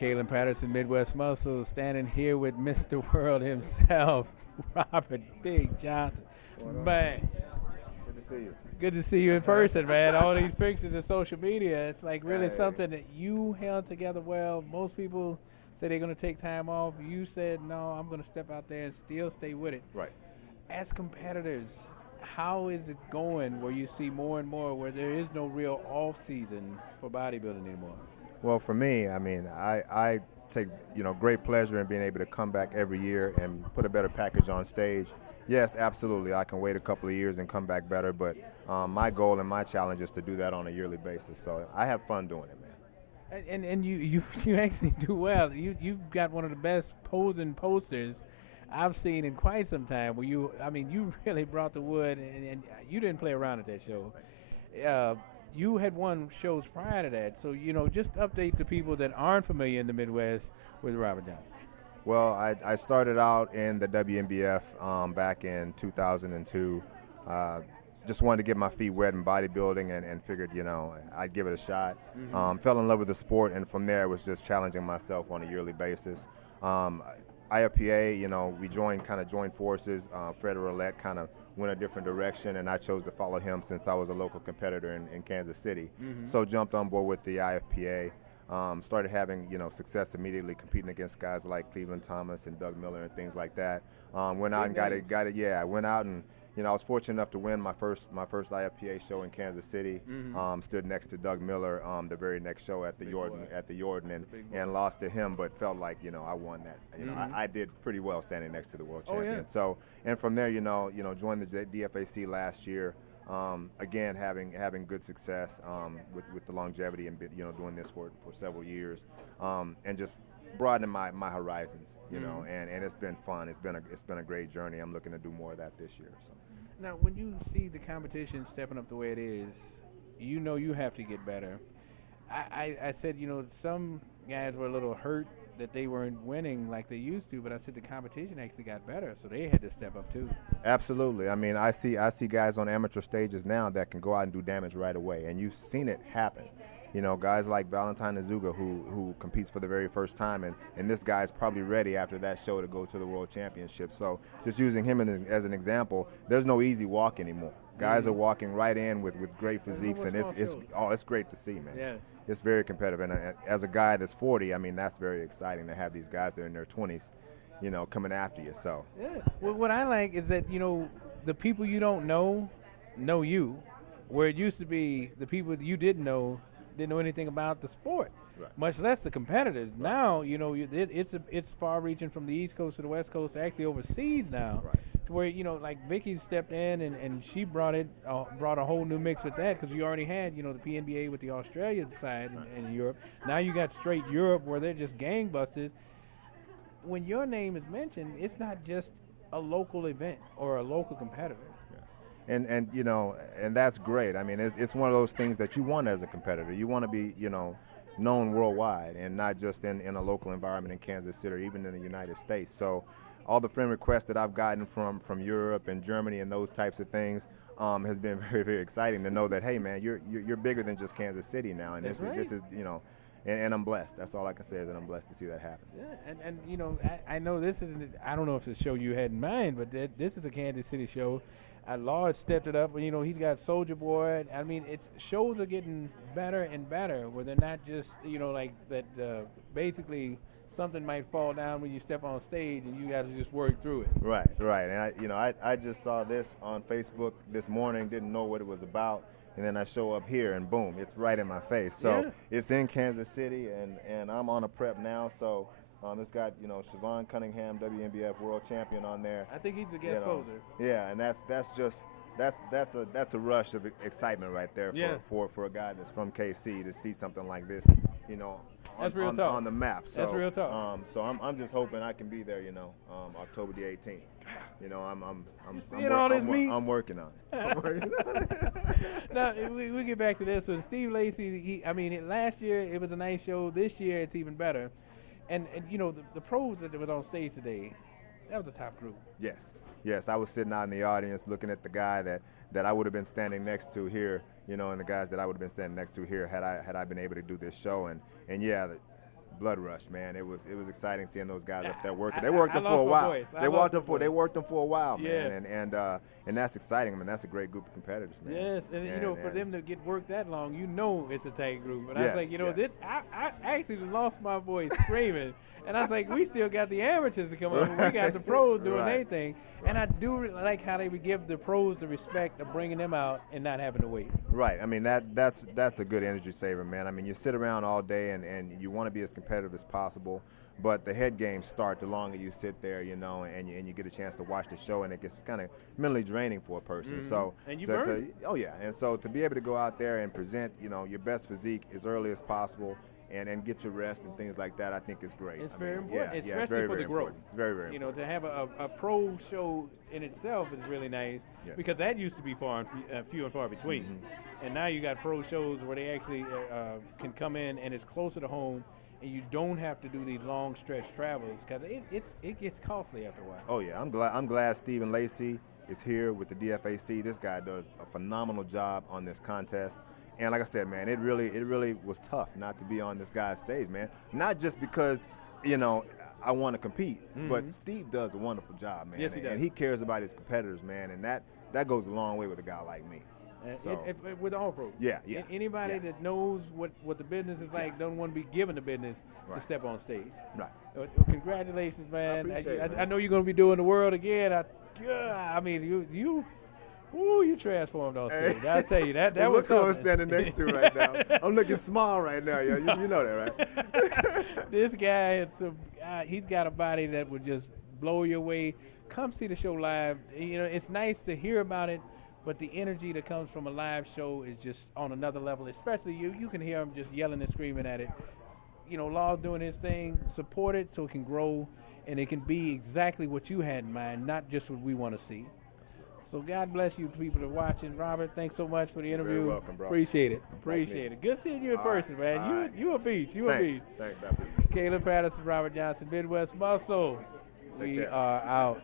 Kalen Patterson, Midwest Muscle, standing here with Mr. World himself, Robert Big Johnson. Man, Good to see you. good to see you in person, man. All these pictures and social media, it's like really Hey. something that you held together well. Most people say they're going to take time off. You said, no, I'm going to step out there and still stay with it. Right. As competitors, how is it going where you see more and more where there is no real off season for bodybuilding anymore? Well, for me, I mean, I take great pleasure in being able to come back every year and put a better package on stage. Yes, absolutely. I can wait a couple of years and come back better, but my goal and my challenge is to do that on a yearly basis. So I have fun doing it, man. And you actually do well. You've got one of the best posing posters I've seen in quite some time. Where you really brought the wood, and you didn't play around at that show. You had won shows prior to that, so just update the people that aren't familiar in the Midwest with Robert Johnson. Well, I started out in the WNBF back in 2002. Just wanted to get my feet wet in bodybuilding and figured, I'd give it a shot. Fell in love with the sport, and from there, it was just challenging myself on a yearly basis. IFPA, we joined forces. Fred Roulette kind of went a different direction, and I chose to follow him since I was a local competitor in Kansas City. So jumped on board with the IFPA. Started having success immediately, competing against guys like Cleveland Thomas and Doug Miller and things like that. Went out and got it. Yeah, I went out and I was fortunate enough to win my first IFPA show in Kansas City. Stood next to Doug Miller the very next show at the Jordan and lost to him, but felt like I won that. I did pretty well standing next to the world champion. Yeah. So and from there joined the DFAC last year. Again, having good success with the longevity and doing this for several years, and just broadening my horizons, and it's been fun. It's been a great journey. I'm looking to do more of that this year. So. Now, when you see the competition stepping up the way it is, you have to get better. I said, some guys were a little hurt that they weren't winning like they used to, but I said the competition actually got better, so they had to step up too. Absolutely. I mean, I see guys on amateur stages now that can go out and do damage right away, and you've seen it happen. Guys like Valentine Azuga who competes for the very first time, and this guy's probably ready after that show to go to the World Championship. So just using him as an example, there's no easy walk anymore. Guys are walking right in with great physiques, and it's great to see, man. Yeah. It's very competitive, and as a guy that's 40, I mean, that's very exciting to have these guys that are in their 20s, coming after you. So Yeah. Well, what I like is that the people you don't know you, where it used to be the people that you didn't know anything about the sport, Right. much less the competitors. Right. Now it's far-reaching from the East Coast to the West Coast, actually overseas now. Right. To where like Vicky stepped in and she brought a whole new mix with that, because you already had the PNBA with the Australian side in Europe. Now you got straight Europe where they're just gangbusters. When your name is mentioned, it's not just a local event or a local competitor. And that's great. I mean, it's one of those things that you want as a competitor. You want to be known worldwide and not just in a local environment in Kansas City or even in the United States. So all the friend requests that I've gotten from Europe and Germany and those types of things has been very, very exciting to know that, hey, man, you're bigger than just Kansas City now, and this is and I'm blessed. That's all I can say is that I'm blessed to see that happen. Yeah, and I know this isn't. I don't know if it's a show you had in mind, but this is a Kansas City show. Lord stepped it up. He's got Soldier Boy. I mean, shows are getting better and better, where they're not just like that. Basically, something might fall down when you step on stage, and you got to just work through it. Right. And I just saw this on Facebook this morning. Didn't know what it was about. And then I show up here, and boom, it's right in my face. So It's in Kansas City, and I'm on a prep now. So it's got Siobhan Cunningham, WNBF world champion, on there. I think he's the guest poser. Yeah, and that's a rush of excitement right there for a guy that's from KC to see something like this, that's real talk. On the map. So, that's real talk. So I'm just hoping I can be there, October the 18th. I'm working on it. Now we get back to this. So Steve Lacy, last year it was a nice show. This year it's even better. And the pros that was on stage today, that was a top group. Yes, I was sitting out in the audience looking at the guy that I would have been standing next to here, and the guys that I would have been standing next to here had I been able to do this show. And yeah, blood rush, man. It was exciting seeing those guys up there working. They worked them for a while. They worked them for a while, man. And that's exciting. I mean, that's a great group of competitors, man. Yes, and you know, for them to get worked that long, you know it's a tight group. And I was like, you know, this I actually lost my voice screaming. And I was like, we still got the amateurs to come up. We got the pros doing their thing. And I do like how they would give the pros the respect of bringing them out and not having to wait. Right. I mean, that's a good energy saver, man. I mean, you sit around all day and you want to be as competitive as possible, but the head games start the longer you sit there, you know, and you get a chance to watch the show, and it gets kind of mentally draining for a person. So, and you burn. Oh yeah, and so to be able to go out there and present, you know, your best physique as early as possible, and get your rest and things like that, I think is great. It's very important, especially for the growth. It's very, very important. You know, to have a pro show in itself is really nice because that used to be few and far between. And now you got pro shows where they actually can come in and it's closer to home, and you don't have to do these long stretch travels because it gets costly after a while. Oh yeah, I'm glad Stephen Lacey is here with the DFAC. This guy does a phenomenal job on this contest. And like I said, man, it really was tough not to be on this guy's stage, man. Not just because, you know, I want to compete, but Steve does a wonderful job, man. Yes, he does. And he cares about his competitors, man, and that goes a long way with a guy like me. With all pros. Yeah. Anybody that knows what the business is like don't want to be given the business to step on stage. Right. Well, congratulations, man. I I know you're going to be doing the world again. I mean, you transformed on stage. Hey. I'll tell you, that was look who I'm standing next to right now. I'm looking small right now, yo. You know that, right? This guy, he's got a body that would just blow you away. Come see the show live. You know, it's nice to hear about it, but the energy that comes from a live show is just on another level, especially you can hear him just yelling and screaming at it. You know, Law's doing his thing. Support it so it can grow, and it can be exactly what you had in mind, not just what we want to see. So God bless you people that are watching. Robert, thanks so much for the interview. You're welcome, bro. Appreciate it. Good seeing you in person, man. You a beast. You a beast. Thanks. I appreciate it. Caleb Patterson, Robert Johnson, Midwest Muscle. We are out.